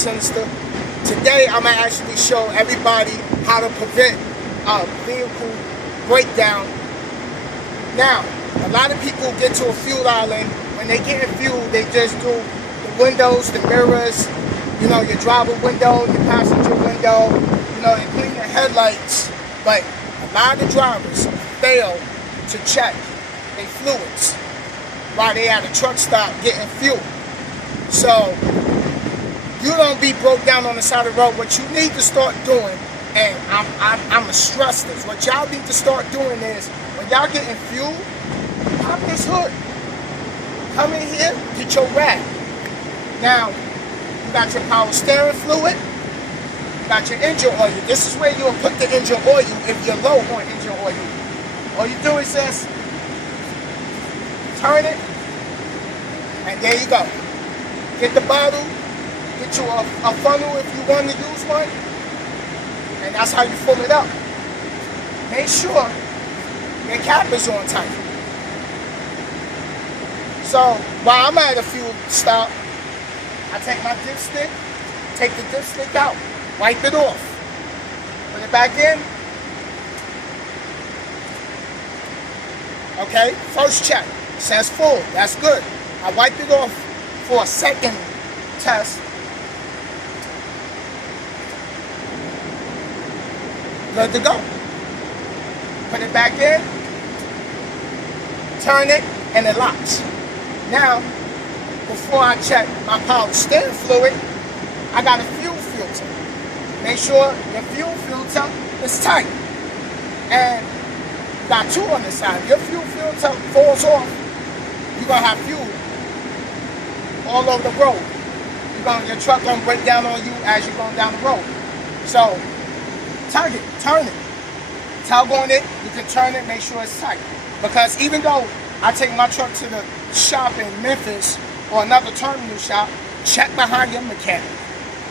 Sinister. Today I'm going to actually show everybody how to prevent a vehicle breakdown. Now, a lot of people get to a fuel island. When they get in fuel, they just do the windows, the mirrors, you know, your driver window, your passenger window, you know, they clean the headlights. But a lot of drivers fail to check their fluids while they at a truck stop getting fuel. So you don't be broke down on the side of the road. What you need to start doing, and I'm gonna stress this, what y'all need to start doing is, when y'all getting fuel, pop this hood. Come in here, get your rag. Now, you got your power steering fluid, you got your engine oil. This is where you'll put the engine oil if you're low on engine oil. All you do is just turn it, and there you go. Get the bottle, get you a funnel if you want to use one, and that's how you fill it up. Make sure your cap is on tight. So while I'm at a fuel stop, I take my dipstick, take the dipstick out, wipe it off, put it back in. Okay, first check, says full, that's good. I wiped it off for a second test. Good to go. Put it back in, turn it, and it locks. Now, before I check my power steering fluid, I got a fuel filter. Make sure your fuel filter is tight. And you got two on the side. If your fuel filter falls off, you're gonna have fuel all over the road. Your truck gonna break down on you as you're going down the road. So, turn it. Tug on it, you can turn it, make sure it's tight. Because even though I take my truck to the shop in Memphis or another terminal shop, check behind your mechanic.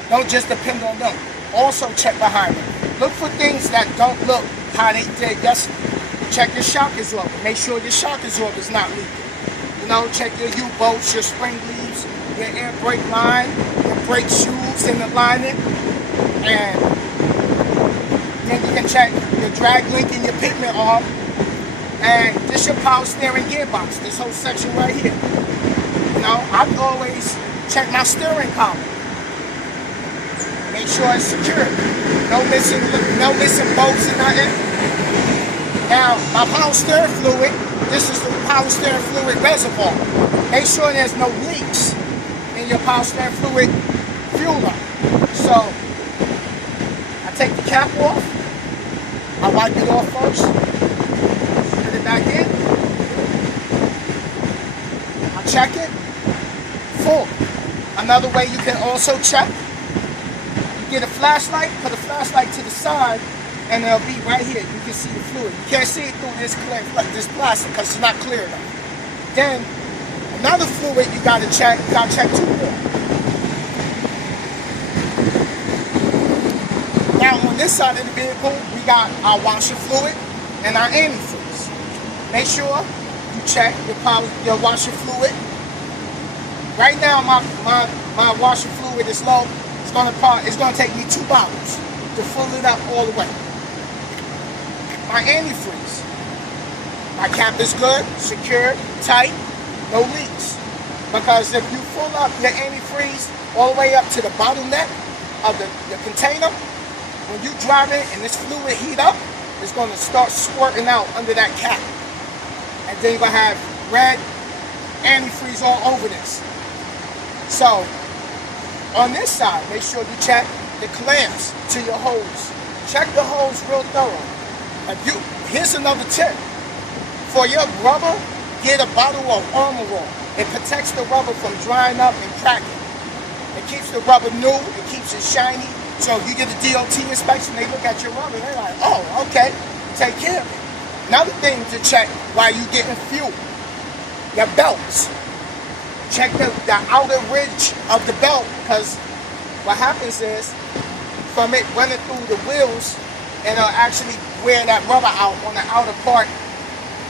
Don't just depend on them. Also check behind them. Look for things that don't look how they did yesterday. Check your shock absorber. Make sure your shock absorber is not leaking. You know, check your U-bolts, your spring leaves, your air brake line, your brake shoes in the lining, and then you can check your drag link and your pigment arm, and this your power steering gearbox, this whole section right here. You know, I always check my steering column. Make sure it's secure. No missing bolts and nothing. Now, my power steering fluid, this is the power steering fluid reservoir. Make sure there's no leaks in your power steering fluid fuel line. So, I take the cap off, I wipe it off first, put it back in, I check it, full. Another way you can also check, you get a flashlight, put a flashlight to the side, and it'll be right here. You can see the fluid. You can't see it through this plastic because it's not clear enough. Then, another fluid you gotta check two more. Now on this side of the vehicle, we got our washer fluid and our antifreeze. Make sure you check your washer fluid. Right now my washer fluid is low. It's gonna take me 2 bottles to fill it up all the way. My antifreeze. My cap is good, secure, tight, no leaks. Because if you fill up your antifreeze all the way up to the bottleneck of the container, when you drive it and this fluid heat up, it's going to start squirting out under that cap. And then you're going to have red antifreeze all over this. So, on this side, make sure you check the clamps to your hose. Check the hose real thorough. Here's another tip. For your rubber, get a bottle of Armor All. It protects the rubber from drying up and cracking. It keeps the rubber new, it keeps it shiny. So if you get a DOT inspection, they look at your rubber, they're like, oh, okay, take care of it. Another thing to check while you're getting fuel, your belts. Check the outer ridge of the belt, because what happens is, from it running through the wheels, it'll actually wear that rubber out on the outer part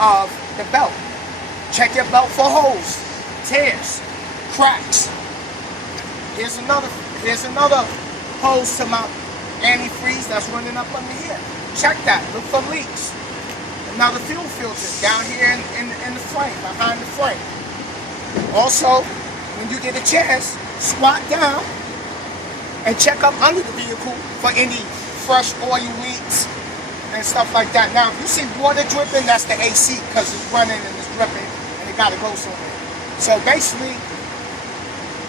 of the belt. Check your belt for holes, tears, cracks. Here's another There's another hose to my antifreeze that's running up under here. Check that. Look for leaks. Another fuel filter down here in the frame, behind the frame. Also, when you get a chance, squat down and check up under the vehicle for any fresh oil leaks and stuff like that. Now, if you see water dripping, that's the AC because it's running and it's dripping and it got to go somewhere. So basically,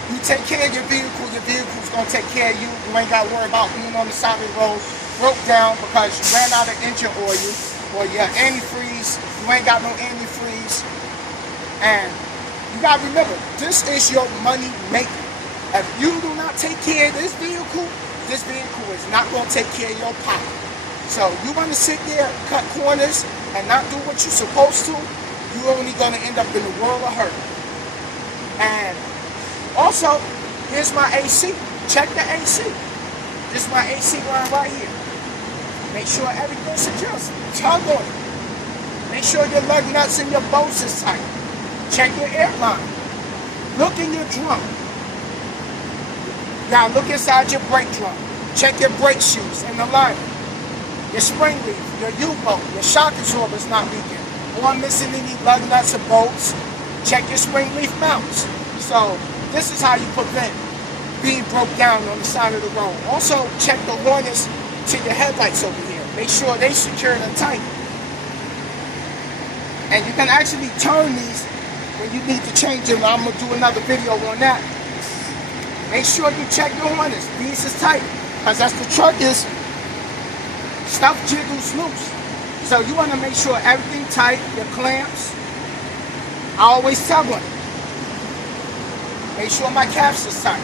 you take care of your vehicle's going to take care of you. You ain't got to worry about being on the side of the road, broke down because you ran out of engine oil or your antifreeze. You ain't got no antifreeze. And you got to remember, this is your money maker. If you do not take care of this vehicle is not going to take care of your pocket. So you want to sit there, cut corners, and not do what you're supposed to, you're only going to end up in a world of hurt. And also, here's my AC. Check the AC. This is my AC line right here. Make sure everything's adjusted. Tug on it. Make sure your lug nuts and your bolts is tight. Check your airline. Look in your drum. Now look inside your brake drum. Check your brake shoes and the liner. Your spring leaf, your U-bolt, your shock absorber's not leaking, or missing any lug nuts or bolts. Check your spring leaf mounts. So this is how you prevent being broke down on the side of the road. Also check the harness to your headlights over here. Make sure they secure and tight. And you can actually turn these when you need to change them. I'm going to do another video on that. Make sure you check your harness. These is tight, because as the truck is, stuff jiggles loose. So you want to make sure everything tight, your clamps. I always tell them, make sure my caps is tight.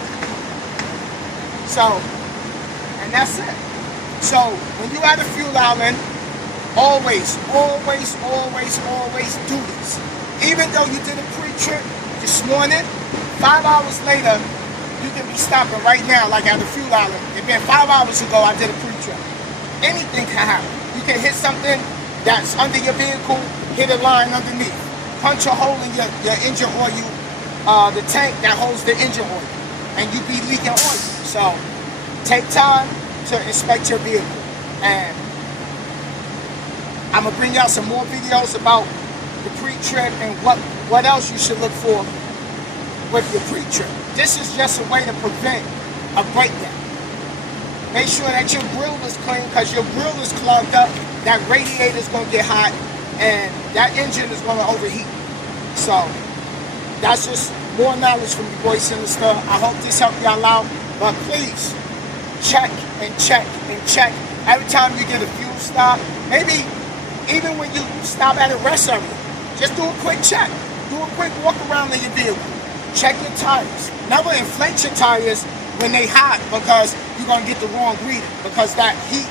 So, and that's it. So, when you at a fuel island, always do this. Even though you did a pre-trip this morning, 5 hours later, you can be stopping right now, like at the fuel island. It been 5 hours ago, I did a pre-trip. Anything can happen. You can hit something that's under your vehicle, hit a line underneath. Punch a hole in your engine oil, the tank that holds the engine oil, and you be leaking oil. So, take time to inspect your vehicle. And I'm going to bring y'all some more videos about the pre-trip and what else you should look for with your pre-trip. This is just a way to prevent a breakdown. Make sure that your grill is clean, because your grill is clogged up, that radiator is going to get hot, and that engine is going to overheat. So, that's just more knowledge from your boy Sinnizter. I hope this helped y'all out, but please, check and check and check. Every time you get a fuel stop, maybe even when you stop at a rest area, just do a quick check. Do a quick walk around in your vehicle. Check your tires. Never inflate your tires when they hot, because you're going to get the wrong reading, because that heat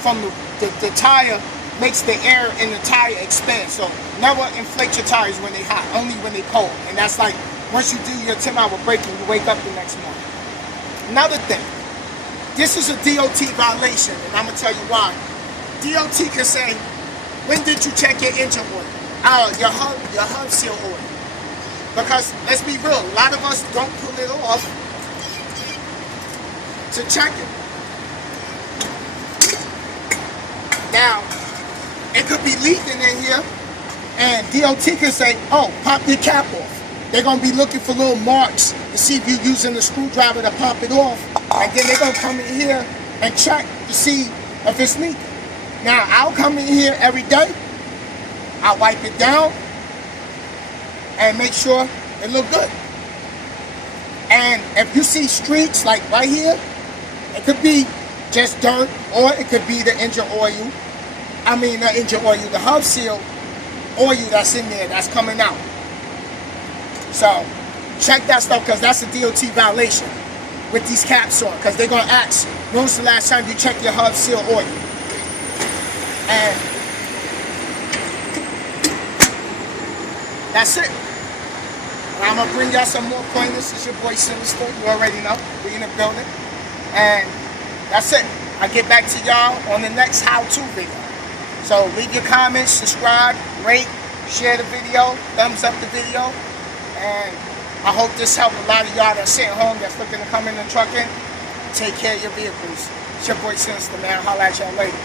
from the tire makes the air in the tire expand. So never inflate your tires when they hot, only when they cold. And that's like, once you do your 10-hour braking, you wake up the next morning. Another thing, this is a DOT violation, and I'm going to tell you why. DOT can say, when did you check your engine oil? Your hub seal oil. Because, let's be real, a lot of us don't pull it off to check it. Now, it could be leaking in here, and DOT can say, oh, pop your cap off. They're going to be looking for little marks to see if you're using a screwdriver to pop it off, and then they're going to come in here and check to see if it's leaking. Now, I'll come in here every day, I'll wipe it down, and make sure it look good. And if you see streaks like right here, it could be just dirt, or it could be the engine oil. I mean, the engine oil, the hub seal oil that's in there, that's coming out. So, check that stuff, because that's a DOT violation with these caps on, because they're going to ask, when was the last time you checked your hub seal oil? And that's it. And I'm going to bring y'all some more pointers. It's your boy Sinnizter. You already know. We in the building. And that's it. I'll get back to y'all on the next how-to video. So leave your comments, subscribe, rate, share the video, thumbs up the video, and I hope this helped a lot of y'all that's sitting home that's looking to come in the trucking. Take care of your vehicles. It's your boy Sinister, man. Holla at y'all later.